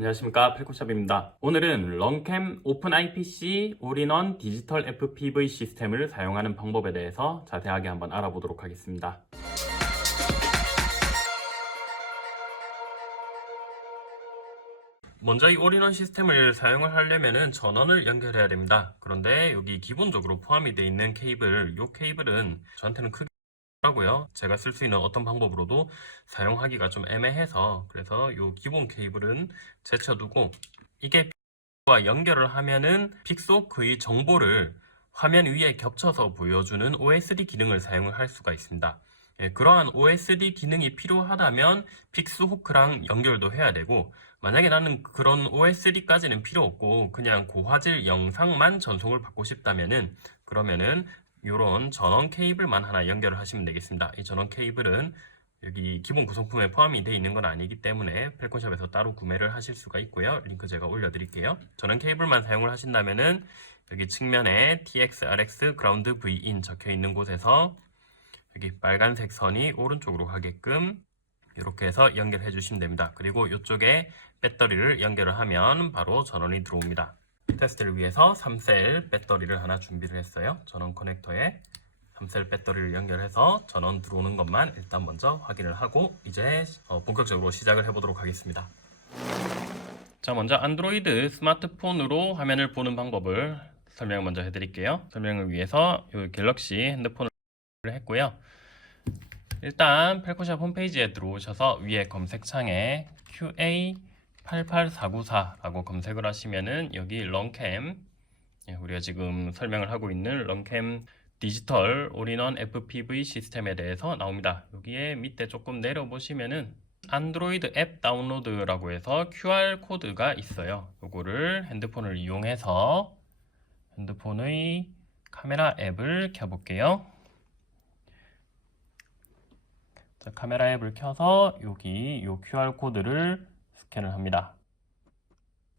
안녕하십니까, 펠코샵입니다. 오늘은 런캠 오픈 IPC 올인원 디지털 FPV 시스템을 사용하는 방법에 대해서 자세하게 한번 알아보도록 하겠습니다. 먼저 이 올인원 시스템을 사용을 하려면 전원을 연결해야 됩니다. 그런데 여기 기본적으로 포함이 되어 있는 케이블, 이 케이블은 저한테는 크게 하고요. 제가 쓸 수 있는 어떤 방법으로도 사용하기가 좀 애매해서, 그래서 이 기본 케이블은 제쳐두고, 이게 와 연결을 하면은 픽소 그의 정보를 화면 위에 겹쳐서 보여주는 OSD 기능을 사용을 할 수가 있습니다. 그러한 OSD 기능이 필요하다면 픽스 호크랑 연결도 해야 되고, 만약에 나는 그런 OSD까지는 필요 없고 그냥 고화질 영상만 전송을 받고 싶다면은, 그러면은 이런 전원 케이블만 하나 연결을 하시면 되겠습니다. 이 전원 케이블은 여기 기본 구성품에 포함이 되어 있는 건 아니기 때문에 펠콘샵에서 따로 구매를 하실 수가 있고요. 링크 제가 올려드릴게요. 전원 케이블만 사용을 하신다면은 여기 측면에 TX, RX, 그라운드, VIN 적혀 있는 곳에서 여기 빨간색 선이 오른쪽으로 가게끔 이렇게 해서 연결해 주시면 됩니다. 그리고 이쪽에 배터리를 연결을 하면 바로 전원이 들어옵니다. 테스트를 위해서 3셀 배터리를 하나 준비를 했어요. 전원 커넥터에 3셀 배터리를 연결해서 전원 들어오는 것만 일단 먼저 확인을 하고 이제 본격적으로 시작을 해보도록 하겠습니다. 자, 먼저 안드로이드 스마트폰으로 화면을 보는 방법을 설명 먼저 해드릴게요. 설명을 위해서 이 갤럭시 핸드폰을 했고요. 일단 펠코샵 홈페이지에 들어오셔서 위에 검색창에 QA88494라고 검색을 하시면은 여기 런캠, 우리가 지금 설명을 하고 있는 런캠 디지털 올인원 FPV 시스템에 대해서 나옵니다. 여기에 밑에 조금 내려보시면은 안드로이드 앱 다운로드라고 해서 QR 코드가 있어요. 요거를 핸드폰을 이용해서 핸드폰의 카메라 앱을 켜볼게요. 자, 카메라 앱을 켜서 여기 요 QR 코드를 스캔을 합니다.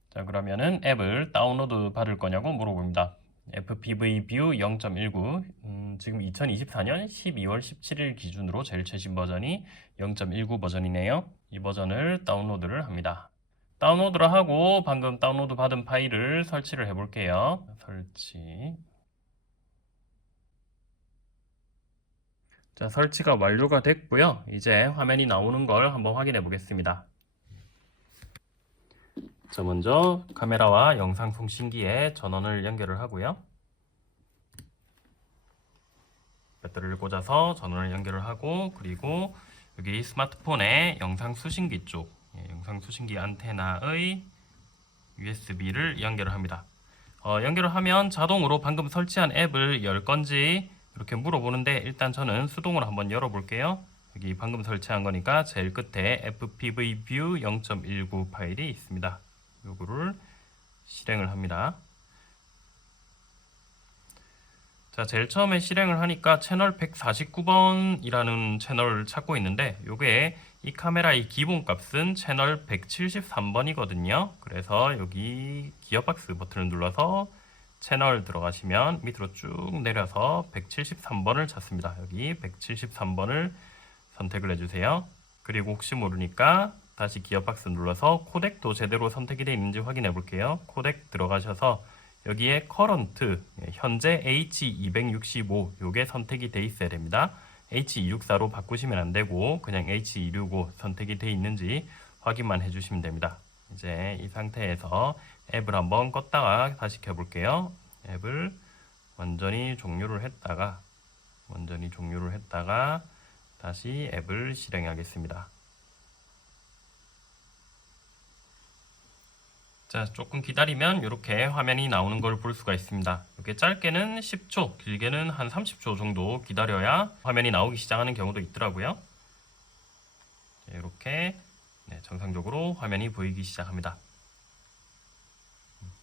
자, 그러면은 앱을 다운로드 받을 거냐고 물어봅니다. FPV 뷰 0.19, 지금 2024년 12월 17일 기준으로 제일 최신 버전이 0.19 버전이네요. 이 버전을 다운로드를 합니다. 다운로드를 하고 방금 다운로드 받은 파일을 설치를 해볼게요. 설치. 자, 설치가 완료가 됐고요. 이제 화면이 나오는 걸 한번 확인해 보겠습니다. 자, 먼저 카메라와 영상 송신기에 전원을 연결을 하고요. 배터리를 꽂아서 전원을 연결을 하고, 그리고 여기 스마트폰의 영상 수신기 쪽, 영상 수신기 안테나의 USB를 연결을 합니다. 연결을 하면 자동으로 방금 설치한 앱을 열 건지 이렇게 물어보는데, 일단 저는 수동으로 한번 열어볼게요. 여기 방금 설치한 거니까 제일 끝에 FPV 뷰 0.19 파일이 있습니다. 요거를 실행을 합니다. 자, 제일 처음에 실행을 하니까 채널 149번이라는 채널을 찾고 있는데, 요게 이 카메라의 기본 값은 채널 173번이거든요. 그래서 여기 기어박스 버튼을 눌러서 채널 들어가시면 밑으로 쭉 내려서 173번을 찾습니다. 여기 173번을 선택을 해주세요. 그리고 혹시 모르니까 다시 기어박스 눌러서 코덱도 제대로 선택이 되어 있는지 확인해 볼게요. 코덱 들어가셔서 여기에 커런트, 현재 H265 요게 선택이 돼 있어야 됩니다. H264로 바꾸시면 안 되고 그냥 H265 선택이 돼 있는지 확인만 해주시면 됩니다. 이제 이 상태에서 앱을 한번 껐다가 다시 켜볼게요. 앱을 완전히 종료를 했다가 다시 앱을 실행하겠습니다. 자, 조금 기다리면 이렇게 화면이 나오는 걸 볼 수가 있습니다. 이렇게 짧게는 10초, 길게는 한 30초 정도 기다려야 화면이 나오기 시작하는 경우도 있더라고요. 이렇게 정상적으로 화면이 보이기 시작합니다.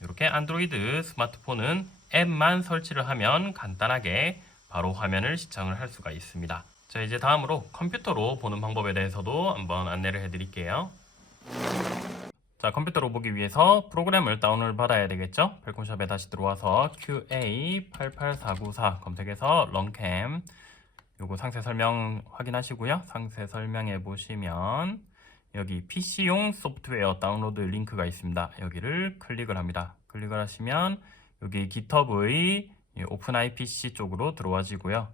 이렇게 안드로이드 스마트폰은 앱만 설치를 하면 간단하게 바로 화면을 시청을 할 수가 있습니다. 자, 이제 다음으로 컴퓨터로 보는 방법에 대해서도 한번 안내를 해드릴게요. 자, 컴퓨터로 보기 위해서 프로그램을 다운을 받아야 되겠죠? 펠콘샵에 다시 들어와서 QA88494 검색해서 런캠 요거 상세 설명 확인하시고요. 상세 설명해 보시면 여기 PC용 소프트웨어 다운로드 링크가 있습니다. 여기를 클릭을 합니다. 클릭을 하시면 여기 GitHub의 오픈 IPC 쪽으로 들어와지고요.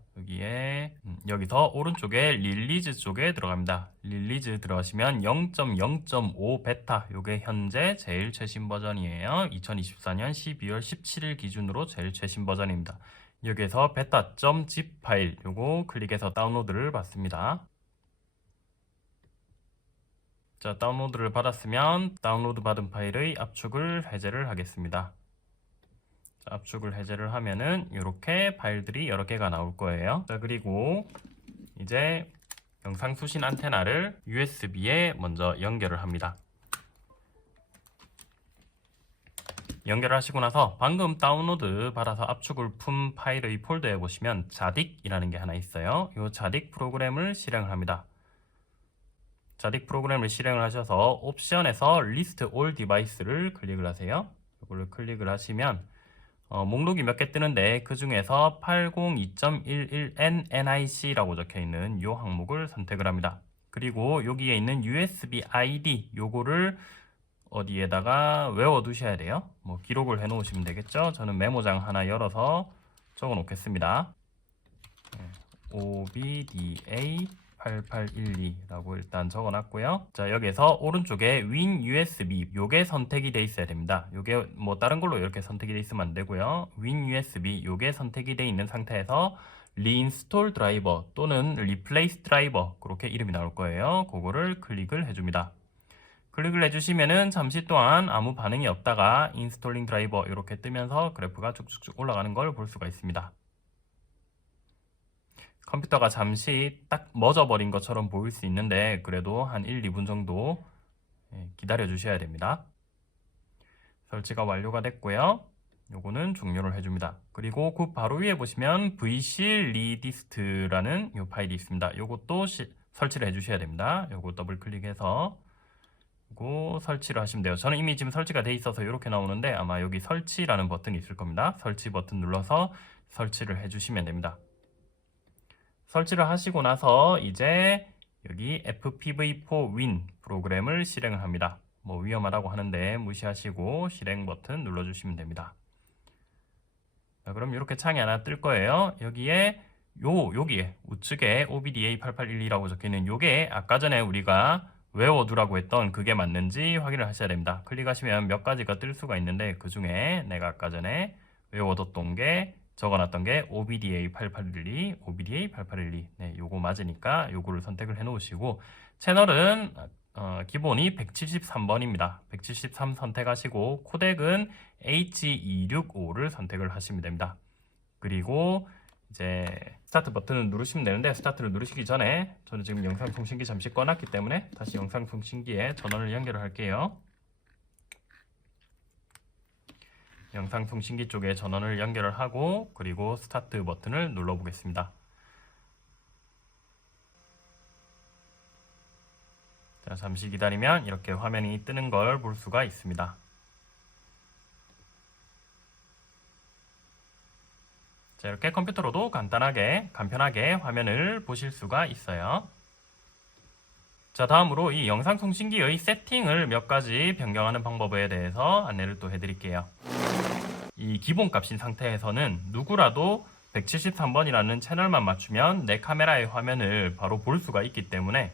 여기서 오른쪽에 릴리즈 쪽에 들어갑니다. 릴리즈 들어가시면 0.0.5 베타, 요게 현재 제일 최신 버전이에요. 2024년 12월 17일 기준으로 제일 최신 버전입니다. 여기에서 beta.zip 파일 요거 클릭해서 다운로드를 받습니다. 자, 다운로드를 받았으면 다운로드 받은 파일의 압축을 해제를 하겠습니다. 자, 압축을 해제를 하면은 이렇게 파일들이 여러 개가 나올 거예요. 자, 그리고 이제 영상 수신 안테나를 USB에 먼저 연결을 합니다. 연결을 하시고 나서 방금 다운로드 받아서 압축을 푼 파일의 폴더에 보시면 자딕이라는 게 하나 있어요. 이 자딕 프로그램을 실행을 합니다. 자딕 프로그램을 실행을 하셔서 옵션에서 List All Device를 클릭을 하세요. 이걸 클릭을 하시면 목록이 몇 개 뜨는데 그 중에서 802.11n-nic 라고 적혀 있는 이 항목을 선택을 합니다. 그리고 여기에 있는 USB ID 요거를 어디에다가 외워 두셔야 돼요. 뭐 기록을 해 놓으시면 되겠죠. 저는 메모장 하나 열어서 적어 놓겠습니다. OBDA 8812라고 일단 적어 놨고요. 자, 여기에서 오른쪽에 Win USB 요게 선택이 돼 있어야 됩니다. 요게 뭐 다른 걸로 이렇게 선택이 돼 있으면 안 되고요. Win USB 요게 선택이 돼 있는 상태에서 Reinstall 드라이버 또는 Replace 드라이버 그렇게 이름이 나올 거예요. 그거를 클릭을 해줍니다. 클릭을 해주시면은 잠시 동안 아무 반응이 없다가 Installing 드라이버 이렇게 뜨면서 그래프가 쭉쭉쭉 올라가는 걸 볼 수가 있습니다. 컴퓨터가 잠시 딱 멎어버린 것처럼 보일 수 있는데 그래도 한 1, 2분 정도 기다려 주셔야 됩니다. 설치가 완료가 됐고요. 요거는 종료를 해줍니다. 그리고 그 바로 위에 보시면 vclist라는 요 파일이 있습니다. 요것도 설치를 해주셔야 됩니다. 요거 더블 클릭해서 요거 설치를 하시면 돼요. 저는 이미 지금 설치가 돼 있어서 이렇게 나오는데 아마 여기 설치라는 버튼이 있을 겁니다. 설치 버튼 눌러서 설치를 해주시면 됩니다. 설치를 하시고 나서 이제 여기 FPV4Win 프로그램을 실행을 합니다. 뭐 위험하다고 하는데 무시하시고 실행 버튼 눌러주시면 됩니다. 자, 그럼 이렇게 창이 하나 뜰 거예요. 여기에 여기에 우측에 OBDA 8812라고 적혀있는 요게 아까 전에 우리가 외워두라고 했던 그게 맞는지 확인을 하셔야 됩니다. 클릭하시면 몇 가지가 뜰 수가 있는데 그 중에 내가 아까 전에 외워뒀던 게 적어놨던 게 OBDA 8812, OBDA 8812. 네, 요거 맞으니까 요거를 선택을 해 놓으시고 채널은 기본이 173번입니다. 173 선택하시고 코덱은 H265를 선택을 하시면 됩니다. 그리고 이제 스타트 버튼을 누르시면 되는데 스타트를 누르시기 전에 저는 지금 영상 통신기 잠시 꺼놨기 때문에 다시 영상 통신기에 전원을 연결을 할게요. 영상 통신기 쪽에 전원을 연결을 하고 그리고 스타트 버튼을 눌러 보겠습니다. 자, 잠시 기다리면 이렇게 화면이 뜨는 걸 볼 수가 있습니다. 자, 이렇게 컴퓨터로도 간편하게 화면을 보실 수가 있어요. 자, 다음으로 이 영상 통신기의 세팅을 몇 가지 변경하는 방법에 대해서 안내를 또 해드릴게요. 이 기본값인 상태에서는 누구라도 173번이라는 채널만 맞추면 내 카메라의 화면을 바로 볼 수가 있기 때문에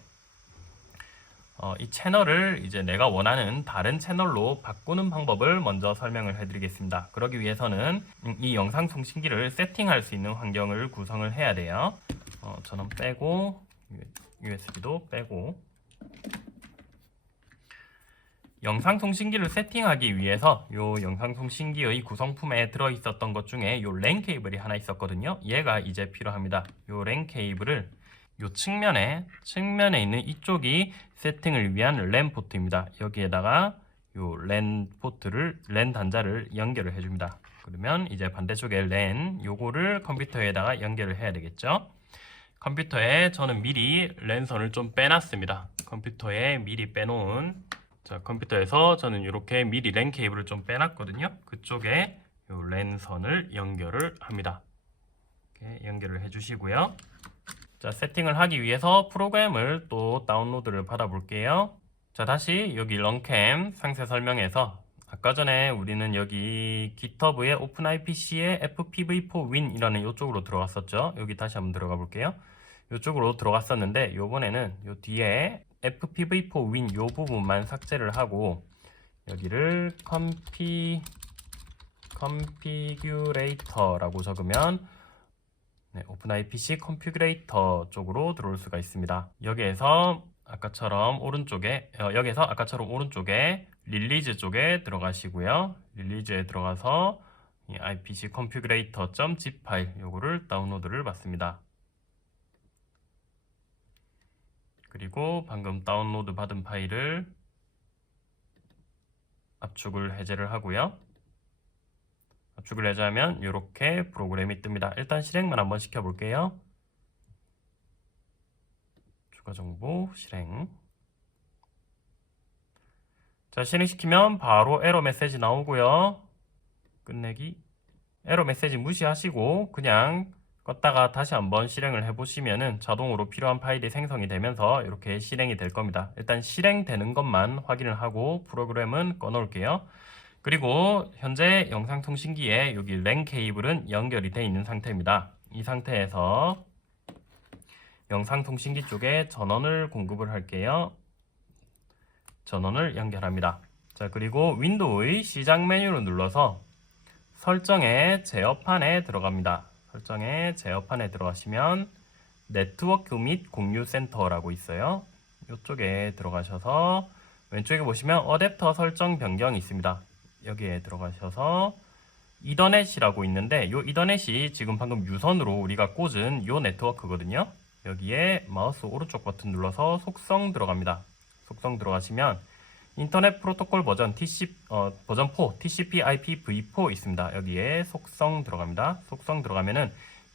이 채널을 이제 내가 원하는 다른 채널로 바꾸는 방법을 먼저 설명을 해드리겠습니다. 그러기 위해서는 이 영상 통신기를 세팅할 수 있는 환경을 구성을 해야 돼요. 저는 빼고 USB도 빼고 영상 통신기를 세팅하기 위해서 이 영상 통신기의 구성품에 들어있었던 것 중에 이 랜 케이블이 하나 있었거든요. 얘가 이제 필요합니다. 이 랜 케이블을 이 측면에 있는 이쪽이 세팅을 위한 랜 포트입니다. 여기에다가 이 랜 단자를 연결을 해줍니다. 그러면 이제 반대쪽에 랜 요거를 컴퓨터에다가 연결을 해야 되겠죠. 컴퓨터에 저는 미리 랜선을 좀 빼놨습니다. 컴퓨터에 미리 빼놓은 컴퓨터에서 저는 이렇게 미리 랜 케이블을 좀 빼놨거든요. 그쪽에 요 랜선을 연결을 합니다. 이렇게 연결을 해주시고요. 자, 세팅을 하기 위해서 프로그램을 또 다운로드를 받아 볼게요. 자, 다시 여기 런캠 상세 설명에서 아까 전에 우리는 여기 GitHub의 OpenIPC의 FPv4 Win이라는 이쪽으로 들어갔었죠. 여기 다시 한번 들어가 볼게요. 이쪽으로 들어갔었는데 요번에는 요 뒤에 FPv4 Win 요 부분만 삭제를 하고 여기를 configurator라고 적으면 OpenIPC configurator 쪽으로 들어올 수가 있습니다. 여기에서 아까처럼 오른쪽에 릴리즈 쪽에 들어가시고요. 릴리즈에 들어가서 이 IPC configurator.zip 파일 요거를 다운로드를 받습니다. 그리고 방금 다운로드 받은 파일을 압축을 해제를 하고요. 압축을 해제하면 이렇게 프로그램이 뜹니다. 일단 실행만 한번 시켜볼게요. 추가 정보 실행. 자, 실행시키면 바로 에러 메시지 나오고요. 끝내기. 에러 메시지 무시하시고 그냥 껐다가 다시 한번 실행을 해보시면은 자동으로 필요한 파일이 생성이 되면서 이렇게 실행이 될 겁니다. 일단 실행되는 것만 확인을 하고 프로그램은 꺼놓을게요. 그리고 현재 영상통신기에 여기 랜 케이블은 연결이 되어 있는 상태입니다. 이 상태에서 영상통신기 쪽에 전원을 공급을 할게요. 전원을 연결합니다. 자, 그리고 윈도우의 시작 메뉴를 눌러서 설정의 제어판에 들어갑니다. 설정의 제어판에 들어가시면 네트워크 및 공유 센터라고 있어요. 이쪽에 들어가셔서 왼쪽에 보시면 어댑터 설정 변경이 있습니다. 여기에 들어가셔서 이더넷이라고 있는데 이 이더넷이 지금 방금 유선으로 우리가 꽂은 이 네트워크거든요. 여기에 마우스 오른쪽 버튼 눌러서 속성 들어갑니다. 속성 들어가시면 인터넷 프로토콜 버전 버전 4 TCP/IP-v4 있습니다. 여기에 속성 들어갑니다. 속성 들어가면은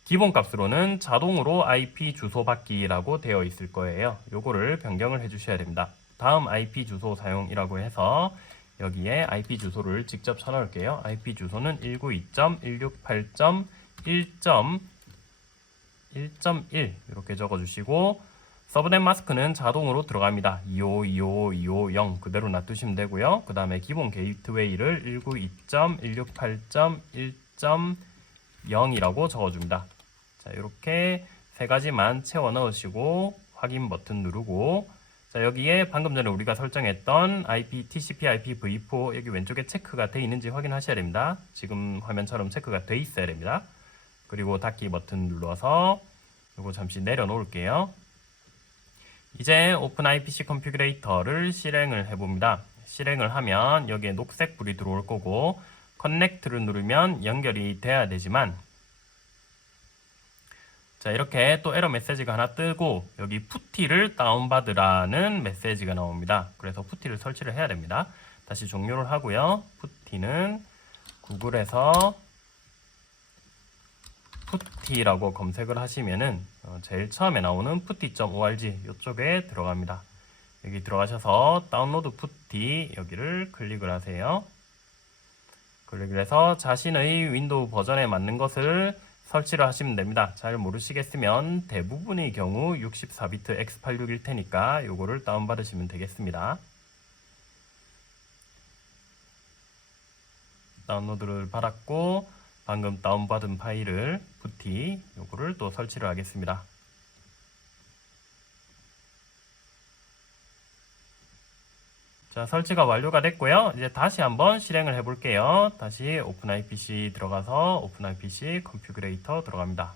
기본 값으로는 자동으로 IP 주소 받기라고 되어 있을 거예요. 요거를 변경을 해주셔야 됩니다. 다음 IP 주소 사용이라고 해서 여기에 IP 주소를 직접 쳐넣을게요. IP 주소는 192.168.1.1.1 이렇게 적어주시고 서브넷 마스크는 자동으로 들어갑니다. 2525250 그대로 놔두시면 되고요. 그 다음에 기본 게이트웨이를 192.168.1.0이라고 적어줍니다. 자, 이렇게 세 가지만 채워 넣으시고 확인 버튼 누르고 자, 여기에 방금 전에 우리가 설정했던 TCP/IP-v4 여기 왼쪽에 체크가 되어 있는지 확인하셔야 됩니다. 지금 화면처럼 체크가 되어 있어야 됩니다. 그리고 닫기 버튼 눌러서 이거 잠시 내려놓을게요. 이제 오픈IPC 컨피그레이터를 실행을 해봅니다. 실행을 하면 여기에 녹색 불이 들어올 거고 커넥트를 누르면 연결이 돼야 되지만 자, 이렇게 또 에러 메시지가 하나 뜨고 여기 푸티를 다운받으라는 메시지가 나옵니다. 그래서 푸티를 설치를 해야 됩니다. 다시 종료를 하고요. 푸티는 구글에서 푸티라고 검색을 하시면은 제일 처음에 나오는 푸티.org 이쪽에 들어갑니다. 여기 들어가셔서 다운로드 푸티 여기를 클릭을 하세요. 클릭을 해서 자신의 윈도우 버전에 맞는 것을 설치를 하시면 됩니다. 잘 모르시겠으면 대부분의 경우 64비트 x86일 테니까 요거를 다운받으시면 되겠습니다. 다운로드를 받았고 방금 다운받은 파일을 푸티 요거를 또 설치를 하겠습니다. 자, 설치가 완료가 됐고요. 이제 다시 한번 실행을 해볼게요. 다시 오픈IPC 들어가서 오픈IPC 컨피그레이터 들어갑니다.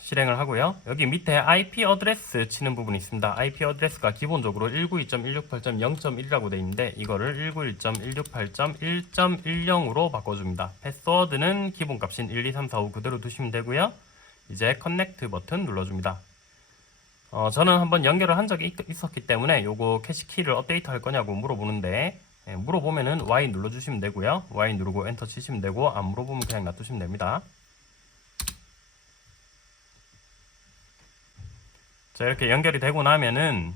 실행을 하고요. 여기 밑에 IP 어드레스 치는 부분이 있습니다. IP 어드레스가 기본적으로 192.168.0.1이라고 되어 있는데 이거를 191.168.1.10으로 바꿔줍니다. 패스워드는 기본값인 1, 2, 3, 4, 5 그대로 두시면 되고요. 이제 커넥트 버튼 눌러줍니다. 저는 한번 연결을 한 적이 있었기 때문에 요거 캐시키를 업데이트 할 거냐고 물어보는데 물어보면은 Y 눌러주시면 되고요. Y 누르고 엔터 치시면 되고 안 물어보면 그냥 놔두시면 됩니다. 자, 이렇게 연결이 되고 나면은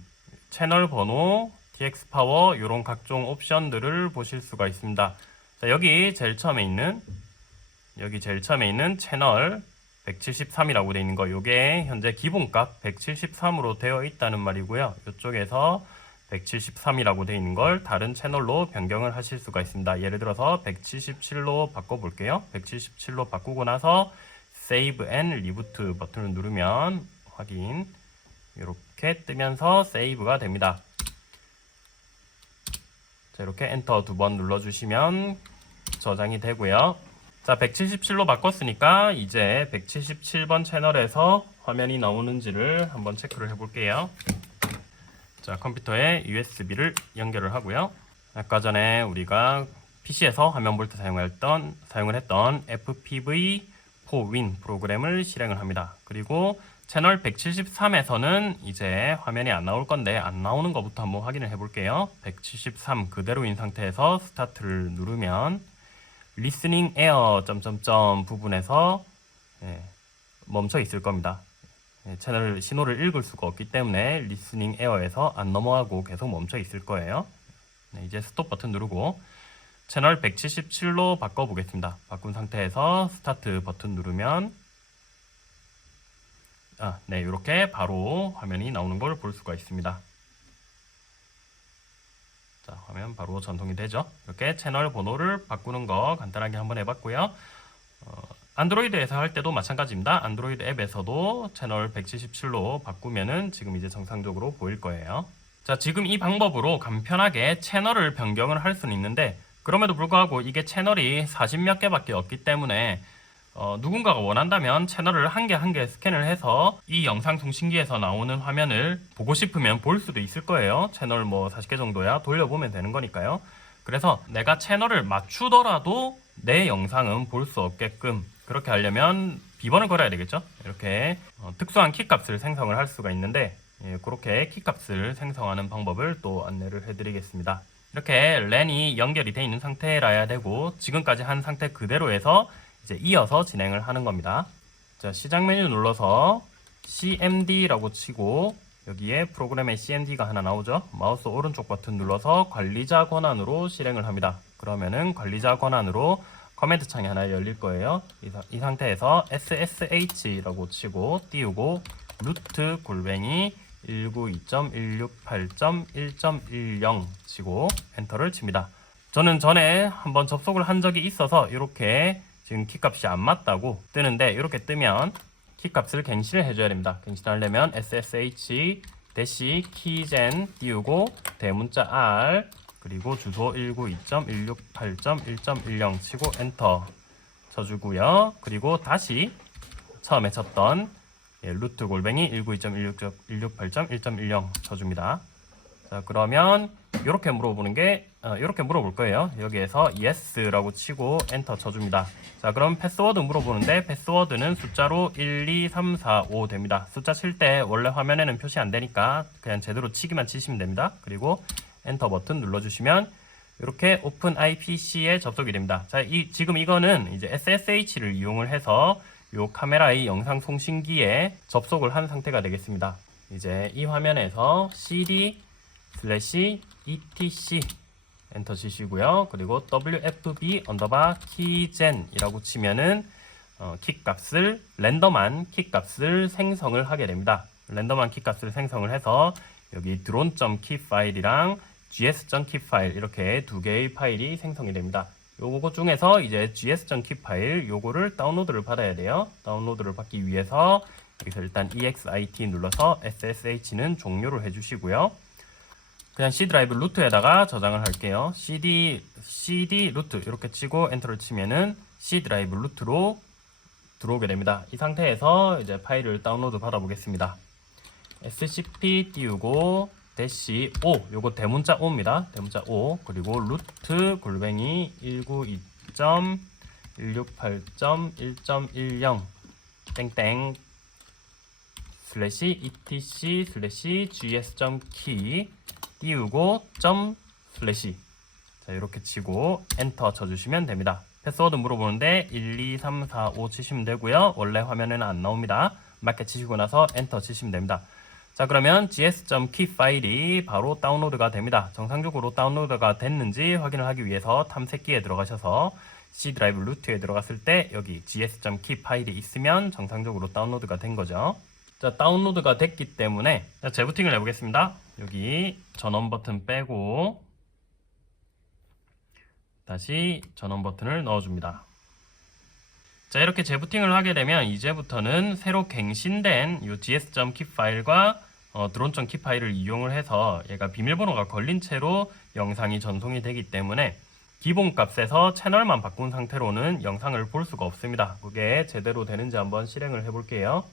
채널 번호, TX 파워 이런 각종 옵션들을 보실 수가 있습니다. 자, 여기 제일 처음에 있는 채널 173이라고 되어 있는 거 요게 현재 기본값 173으로 되어 있다는 말이고요. 이쪽에서 173이라고 되어 있는 걸 다른 채널로 변경을 하실 수가 있습니다. 예를 들어서 177로 바꿔볼게요. 177로 바꾸고 나서 Save and Reboot 버튼을 누르면 확인, 이렇게 뜨면서 세이브가 됩니다. 자, 이렇게 엔터 2번 눌러주시면 저장이 되고요. 자, 177로 바꿨으니까 이제 177번 채널에서 화면이 나오는지를 한번 체크를 해볼게요. 자, 컴퓨터에 USB를 연결을 하고요. 아까 전에 우리가 PC에서 화면 볼 때 사용을 했던 FPV4Win 프로그램을 실행을 합니다. 그리고 채널 173에서는 이제 화면이 안 나올 건데 안 나오는 것부터 한번 확인을 해볼게요. 173 그대로인 상태에서 스타트를 누르면 리스닝 에어 부분에서 멈춰 있을 겁니다. 채널 신호를 읽을 수가 없기 때문에 리스닝 에어에서 안 넘어가고 계속 멈춰 있을 거예요. 이제 스톱 버튼 누르고 채널 177로 바꿔보겠습니다. 바꾼 상태에서 스타트 버튼 누르면 이렇게 바로 화면이 나오는 걸 볼 수가 있습니다. 자, 화면 바로 전송이 되죠. 이렇게 채널 번호를 바꾸는 거 간단하게 한번 해봤고요. 안드로이드에서 할 때도 마찬가지입니다. 안드로이드 앱에서도 채널 177로 바꾸면은 지금 이제 정상적으로 보일 거예요. 자, 지금 이 방법으로 간편하게 채널을 변경을 할 수는 있는데, 그럼에도 불구하고 이게 채널이 40몇 개밖에 없기 때문에 누군가가 원한다면 채널을 한 개 한 개 스캔을 해서 이 영상 송신기에서 나오는 화면을 보고 싶으면 볼 수도 있을 거예요. 채널 뭐 40개 정도야 돌려보면 되는 거니까요. 그래서 내가 채널을 맞추더라도 내 영상은 볼 수 없게끔 그렇게 하려면 비번을 걸어야 되겠죠. 이렇게 특수한 키값을 생성을 할 수가 있는데, 그렇게 키값을 생성하는 방법을 또 안내를 해드리겠습니다. 이렇게 랜이 연결이 되어 있는 상태라야 되고, 지금까지 한 상태 그대로에서 이제 이어서 진행을 하는 겁니다. 자, 시작 메뉴 눌러서 CMD라고 치고 여기에 프로그램에 CMD가 하나 나오죠. 마우스 오른쪽 버튼 눌러서 관리자 권한으로 실행을 합니다. 그러면은 관리자 권한으로 커맨드 창이 하나 열릴 거예요. 이 상태에서 SSH라고 치고 띄우고 루트 골뱅이 192.168.1.10 치고 엔터를 칩니다. 저는 전에 한번 접속을 한 적이 있어서 이렇게 지금 키값이 안 맞다고 뜨는데, 이렇게 뜨면 키값을 갱신을 해줘야 됩니다. 갱신하려면 SSH keygen 띄우고 대문자 R 그리고 주소 192.168.1.10 치고 엔터 쳐주고요. 그리고 다시 처음에 쳤던 루트 골뱅이 192.168.1.10 쳐줍니다. 자, 그러면 이렇게 이렇게 물어볼 거예요. 여기에서 yes라고 치고 엔터 쳐줍니다. 자, 그럼 패스워드 물어보는데 패스워드는 숫자로 1, 2, 3, 4, 5 됩니다. 숫자 칠 때 원래 화면에는 표시 안 되니까 그냥 제대로 치기만 치시면 됩니다. 그리고 엔터 버튼 눌러주시면 이렇게 오픈 IPC에 접속이 됩니다. 자, 지금 이거는 이제 SSH를 이용을 해서 이 카메라의 영상 송신기에 접속을 한 상태가 되겠습니다. 이제 이 화면에서 cd/etc 엔터 치시고요. 그리고 wfb_keygen이라고 치면은 키값을 랜덤한 키값을 생성을 하게 됩니다. 랜덤한 키값을 생성을 해서 여기 drone.key 파일이랑 gs.key 파일 이렇게 두 개의 파일이 생성이 됩니다. 요거 중에서 이제 gs.key 파일 요거를 다운로드를 받아야 돼요. 다운로드를 받기 위해서 여기서 일단 exit 눌러서 ssh는 종료를 해주시고요. 그냥 C 드라이브 루트에다가 저장을 할게요. CD 루트 이렇게 치고 엔터를 치면은 C 드라이브 루트로 들어오게 됩니다. 이 상태에서 이제 파일을 다운로드 받아보겠습니다. scp 띄우고 -o 요거 대문자 O입니다. 대문자 O 그리고 루트 골뱅이 192.168.1.10 땡땡 /etc/gs.key 띄우고 // 자, 이렇게 치고 엔터 쳐주시면 됩니다. 패스워드 물어보는데 1, 2, 3, 4, 5 치시면 되고요. 원래 화면에는 안 나옵니다. 맞게 치시고 나서 엔터 치시면 됩니다. 자, 그러면 gs.key 파일이 바로 다운로드가 됩니다. 정상적으로 다운로드가 됐는지 확인을 하기 위해서 탐색기에 들어가셔서 C 드라이브 루트에 들어갔을 때 여기 gs.key 파일이 있으면 정상적으로 다운로드가 된 거죠. 자, 다운로드가 됐기 때문에 재부팅을 해보겠습니다. 여기 전원 버튼 빼고 다시 전원 버튼을 넣어줍니다. 자, 이렇게 재부팅을 하게 되면 이제부터는 새로 갱신된 이 gs.keep 파일과 드론.keep 파일을 이용을 해서 얘가 비밀번호가 걸린 채로 영상이 전송이 되기 때문에 기본 값에서 채널만 바꾼 상태로는 영상을 볼 수가 없습니다. 그게 제대로 되는지 한번 실행을 해볼게요.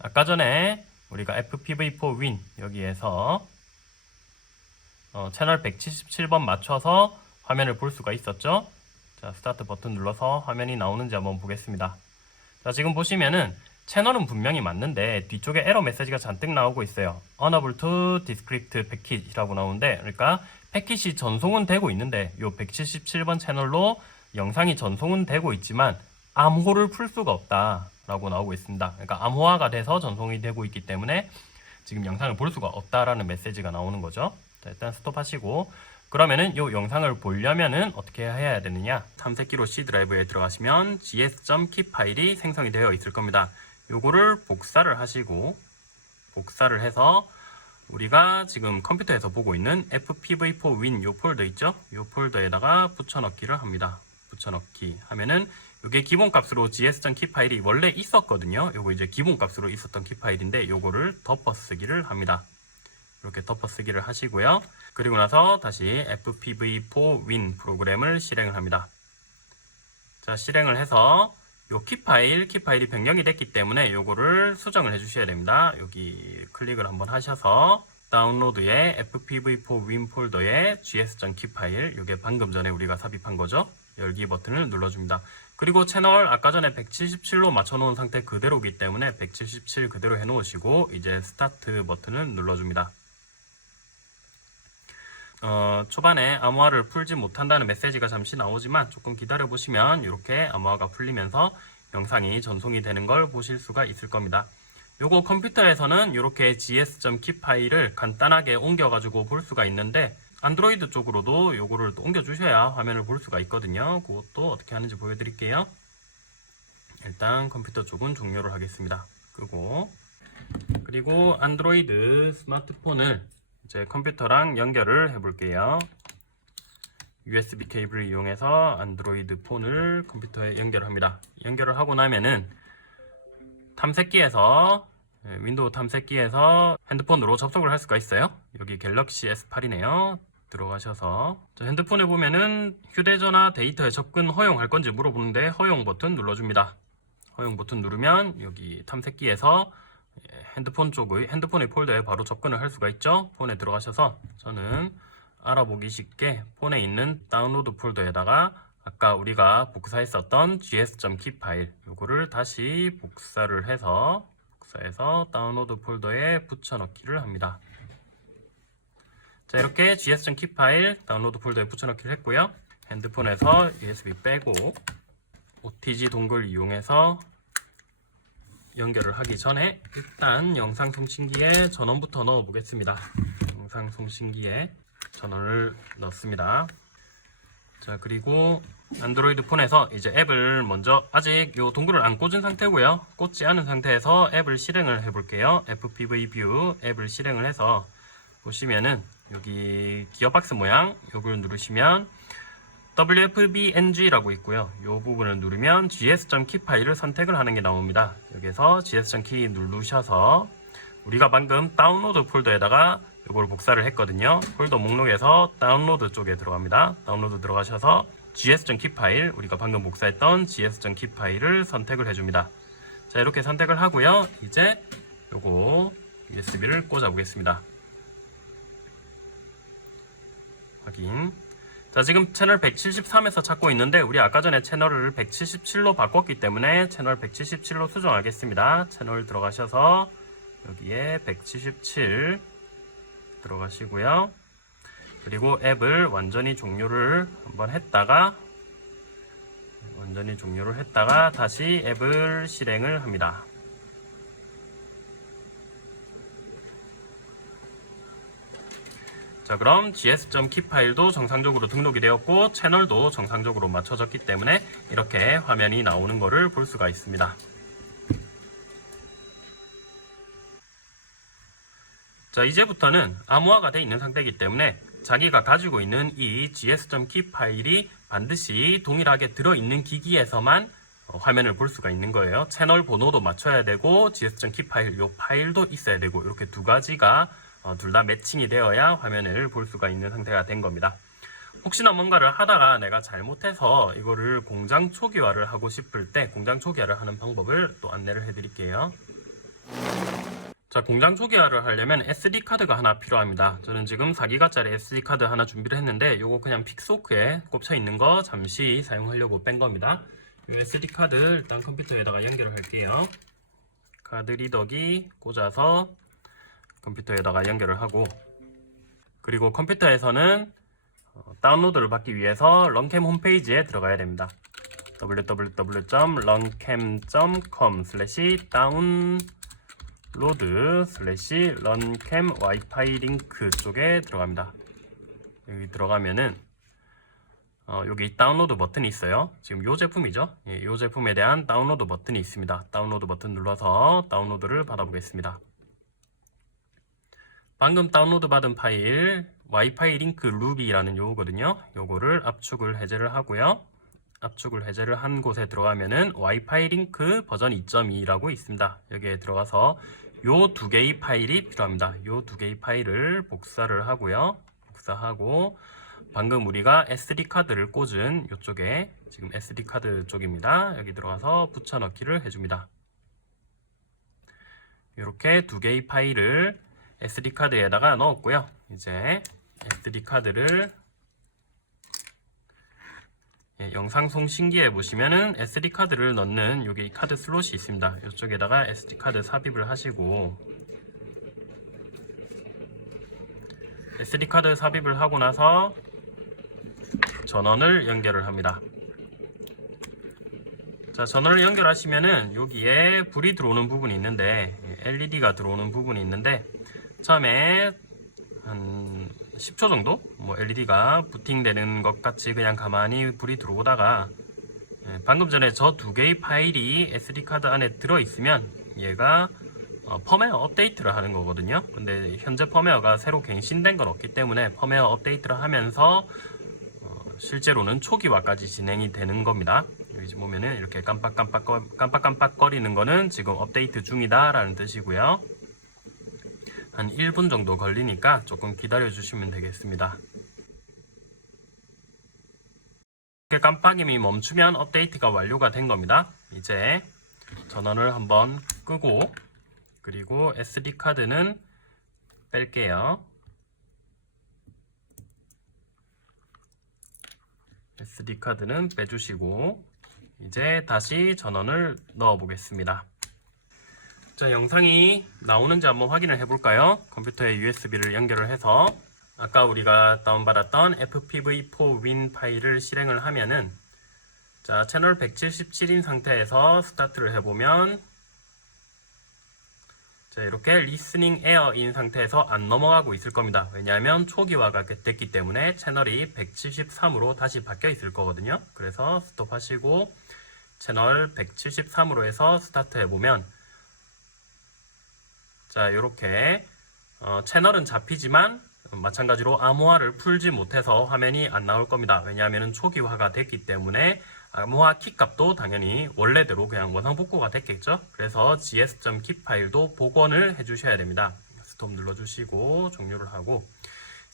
아까 전에 우리가 FPV4Win 여기에서 채널 177번 맞춰서 화면을 볼 수가 있었죠. 자, 스타트 버튼 눌러서 화면이 나오는지 한번 보겠습니다. 자, 지금 보시면은 채널은 분명히 맞는데 뒤쪽에 에러 메시지가 잔뜩 나오고 있어요. Unable to decrypt package라고 나오는데, 그러니까 패킷이 전송은 되고 있는데 이 177번 채널로 영상이 전송은 되고 있지만 암호를 풀 수가 없다라고 나오고 있습니다. 그러니까 암호화가 돼서 전송이 되고 있기 때문에 지금 영상을 볼 수가 없다라는 메시지가 나오는 거죠. 자, 일단 스톱하시고, 그러면은 이 영상을 보려면은 어떻게 해야 되느냐? 탐색기로 C 드라이브에 들어가시면 gs.keep 파일이 생성이 되어 있을 겁니다. 요거를 복사를 하시고, 복사를 해서 우리가 지금 컴퓨터에서 보고 있는 FPV4Win 요 폴더 있죠? 요 폴더에다가 붙여넣기를 합니다. 붙여넣기 하면은 요게 기본값으로 gs.keep 파일이 원래 있었거든요. 요거 이제 기본값으로 있었던 키 파일인데 요거를 덮어쓰기를 합니다. 이렇게 덮어쓰기를 하시고요. 그리고 나서 다시 FPV4Win 프로그램을 실행을 합니다. 자, 실행을 해서 요 키 파일이 변경이 됐기 때문에 요거를 수정을 해주셔야 됩니다. 여기 클릭을 한번 하셔서 다운로드에 FPV4Win 폴더에 gs.keep 파일, 요게 방금 전에 우리가 삽입한 거죠. 열기 버튼을 눌러줍니다. 그리고 채널 아까 전에 177로 맞춰놓은 상태 그대로이기 때문에 177 그대로 해놓으시고 이제 스타트 버튼을 눌러줍니다. 초반에 암호화를 풀지 못한다는 메시지가 잠시 나오지만 조금 기다려 보시면 이렇게 암호화가 풀리면서 영상이 전송이 되는 걸 보실 수가 있을 겁니다. 요거 컴퓨터에서는 이렇게 gs.keep 파일을 간단하게 옮겨 가지고 볼 수가 있는데 안드로이드 쪽으로도 요거를 옮겨 주셔야 화면을 볼 수가 있거든요. 그것도 어떻게 하는지 보여드릴게요. 일단 컴퓨터 쪽은 종료를 하겠습니다. 그리고 안드로이드 스마트폰을 이제 컴퓨터랑 연결을 해볼게요. USB 케이블을 이용해서 안드로이드 폰을 컴퓨터에 연결합니다. 연결을 하고 나면은 탐색기에서 윈도우 탐색기에서 핸드폰으로 접속을 할 수가 있어요. 여기 갤럭시 S8이네요. 들어가셔서 핸드폰에 보면은 휴대전화 데이터에 접근 허용할 건지 물어보는데 허용 버튼 눌러줍니다. 허용 버튼 누르면 여기 탐색기에서 핸드폰의 폴더에 바로 접근을 할 수가 있죠. 폰에 들어가셔서 저는 알아보기 쉽게 폰에 있는 다운로드 폴더에다가 아까 우리가 복사했었던 gs.keep 파일 요거를 다시 복사해서 다운로드 폴더에 붙여넣기를 합니다. 자, 이렇게 gs.keep 파일 다운로드 폴더에 붙여넣기를 했고요. 핸드폰에서 USB 빼고 OTG 동글 이용해서 연결을 하기 전에 일단 영상 송신기에 전원부터 넣어 보겠습니다. 영상 송신기에 전원을 넣습니다. 자, 그리고 안드로이드 폰에서 이제 앱을 먼저 아직 요 동글을 안 꽂은 상태고요. 꽂지 않은 상태에서 앱을 실행을 해 볼게요. FPV뷰 앱을 실행을 해서 보시면은 여기 기어박스 모양 요걸 누르시면 WFBNG라고 있고요. 이 부분을 누르면 gs.keep 파일을 선택을 하는 게 나옵니다. 여기서 gs.key 누르셔서 우리가 방금 다운로드 폴더에다가 이걸 복사를 했거든요. 폴더 목록에서 다운로드 쪽에 들어갑니다. 다운로드 들어가셔서 gs.keep 파일, 우리가 방금 복사했던 gs.keep 파일을 선택을 해줍니다. 자, 이렇게 선택을 하고요. 이제 요거 USB를 꽂아 보겠습니다. 확인. 자, 지금 채널 173에서 찾고 있는데 우리 아까 전에 채널을 177로 바꿨기 때문에 채널 177로 수정하겠습니다. 채널 들어가셔서 여기에 177 들어가시고요. 그리고 앱을 완전히 종료를 한번 했다가 다시 앱을 실행을 합니다. 자, 그럼 gs.keep 파일도 정상적으로 등록이 되었고 채널도 정상적으로 맞춰졌기 때문에 이렇게 화면이 나오는 것을 볼 수가 있습니다. 자, 이제부터는 암호화가 되어 있는 상태이기 때문에 자기가 가지고 있는 이 gs.keep 파일이 반드시 동일하게 들어있는 기기에서만 화면을 볼 수가 있는 거예요. 채널 번호도 맞춰야 되고 gs.keep 파일, 이 파일도 있어야 되고 이렇게 두 가지가 둘 다 매칭이 되어야 화면을 볼 수가 있는 상태가 된 겁니다. 혹시나 뭔가를 하다가 내가 잘못해서 이거를 공장 초기화를 하고 싶을 때 공장 초기화를 하는 방법을 또 안내를 해드릴게요. 자, 공장 초기화를 하려면 SD카드가 하나 필요합니다. 저는 지금 4기가짜리 SD카드 하나 준비를 했는데 이거 그냥 픽소크에 꼽혀 있는 거 잠시 사용하려고 뺀 겁니다. 이 SD카드 일단 컴퓨터에다가 연결을 할게요. 카드 리더기 꽂아서 컴퓨터에다가 연결을 하고, 그리고 컴퓨터에서는 다운로드를 받기 위해서 런캠 홈페이지에 들어가야 됩니다. www.runcam.com/download/runcam 와이파이 링크 쪽에 들어갑니다. 여기 들어가면은 여기 다운로드 버튼이 있어요. 지금 이 제품이죠. 이 제품에 대한 다운로드 버튼이 있습니다. 다운로드 버튼 눌러서 다운로드를 받아보겠습니다. 방금 다운로드 받은 파일 와이파이 링크 루비라는 요거거든요. 요거를 압축을 해제를 하고요. 압축을 해제를 한 곳에 들어가면은 와이파이 링크 버전 2.2라고 있습니다. 여기에 들어가서 요 두 개의 파일이 필요합니다. 요 두 개의 파일을 복사를 하고요. 복사하고 방금 우리가 SD카드를 꽂은 요쪽에 지금 SD카드 쪽입니다. 여기 들어가서 붙여넣기를 해줍니다. 이렇게 두 개의 파일을 SD카드에다가 넣었고요. 이제 SD카드를 영상 송신기에 보시면은 SD카드를 넣는 여기 카드 슬롯이 있습니다. 이쪽에다가 SD카드 삽입을 하시고, SD카드 삽입을 하고 나서 전원을 연결을 합니다. 자, 전원을 연결하시면은 여기에 불이 들어오는 부분이 있는데, LED가 들어오는 부분이 있는데, 처음에 한 10초 정도 LED가 부팅되는 것 같이 그냥 가만히 불이 들어오다가, 방금 전에 저 두 개의 파일이 SD카드 안에 들어있으면 얘가 펌웨어 업데이트를 하는 거거든요. 근데 현재 펌웨어가 새로 갱신된 건 없기 때문에 펌웨어 업데이트를 하면서 실제로는 초기화까지 진행이 되는 겁니다. 여기 보면은 이렇게 깜빡깜빡거리는 거는 지금 업데이트 중이다 라는 뜻이고요. 한 1분 정도 걸리니까 조금 기다려 주시면 되겠습니다. 이렇게 깜빡임이 멈추면 업데이트가 완료가 된 겁니다. 이제 전원을 한번 끄고, 그리고 SD카드는 뺄게요. SD카드는 빼주시고 이제 다시 전원을 넣어 보겠습니다. 자, 영상이 나오는지 한번 확인을 해볼까요? 컴퓨터에 USB를 연결을 해서 아까 우리가 다운받았던 FPV4win 파일을 실행을 하면은, 자, 채널 177인 상태에서 스타트를 해보면, 자, 이렇게 리스닝 에어인 상태에서 안 넘어가고 있을 겁니다. 왜냐하면 초기화가 됐기 때문에 채널이 173으로 다시 바뀌어 있을 거거든요. 그래서 스톱하시고 채널 173으로 해서 스타트 해보면, 자, 이렇게 채널은 잡히지만 마찬가지로 암호화를 풀지 못해서 화면이 안 나올 겁니다. 왜냐하면 초기화가 됐기 때문에 암호화 키값도 당연히 원래대로 그냥 원상복구가 됐겠죠. 그래서 gs.keep 파일도 복원을 해주셔야 됩니다. 스톱 눌러주시고 종료를 하고,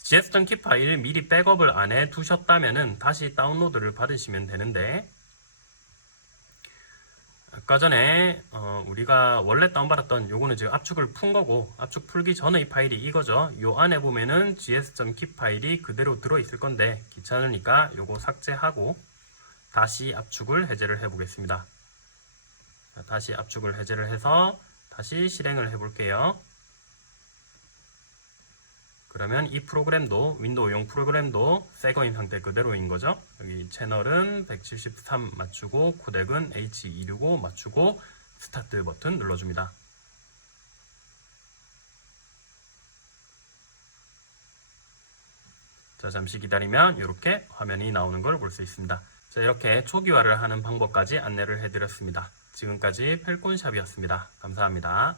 gs.keep 파일 미리 백업을 안 해두셨다면 다시 다운로드를 받으시면 되는데, 아까 전에 우리가 원래 다운받았던 요거는 지금 압축을 푼 거고, 압축 풀기 전의 파일이 이거죠. 요 안에 보면은 gs.keep 파일이 그대로 들어있을 건데 귀찮으니까 요거 삭제하고 다시 압축을 해제를 해 보겠습니다. 다시 압축을 해제를 해서 다시 실행을 해 볼게요. 그러면 이 프로그램도, 윈도우용 프로그램도 새거인 상태 그대로인 거죠. 여기 채널은 173 맞추고 코덱은 H265 맞추고 스타트 버튼 눌러줍니다. 자, 잠시 기다리면 이렇게 화면이 나오는 걸 볼 수 있습니다. 자, 이렇게 초기화를 하는 방법까지 안내를 해드렸습니다. 지금까지 펠콘샵이었습니다. 감사합니다.